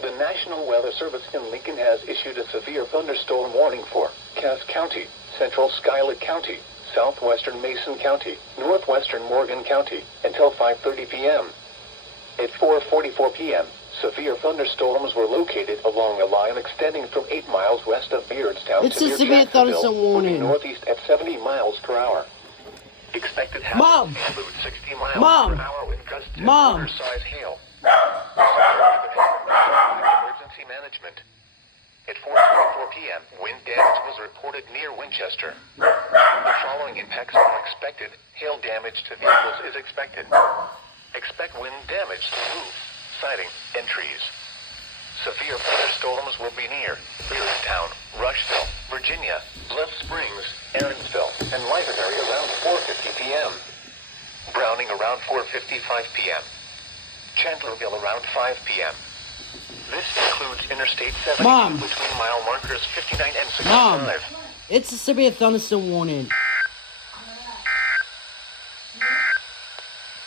The National Weather Service in Lincoln has issued a severe thunderstorm warning for Cass County, Central Schuyler County, Southwestern Mason County, Northwestern Morgan County, until 5:30 p.m. At 4:44 p.m., severe thunderstorms were located along a line extending from 8 miles west of Beardstown It's to a near severe thunderstorm Jacksonville, moving warning. northeast at 70 miles per hour. Expected Mom! hazards include 60 miles Mom! per hour with gusts and Mom! quarter-size hail. Emergency management. At 4:24 p.m., wind damage was reported near Winchester. The following impacts are expected. Hail damage to vehicles is expected. Expect wind damage to roofs, siding, and trees. Severe thunderstorms will be near Beardstown, Rushville, Virginia, Bluff Springs, Aaronsville, and Livernory around 4:50 p.m. Browning around 4:55 p.m. Chandlerville around 5 p.m. This includes Interstate 70 Mom. between mile markers 59 and 65. Mom, it's a severe thunderstorm warning.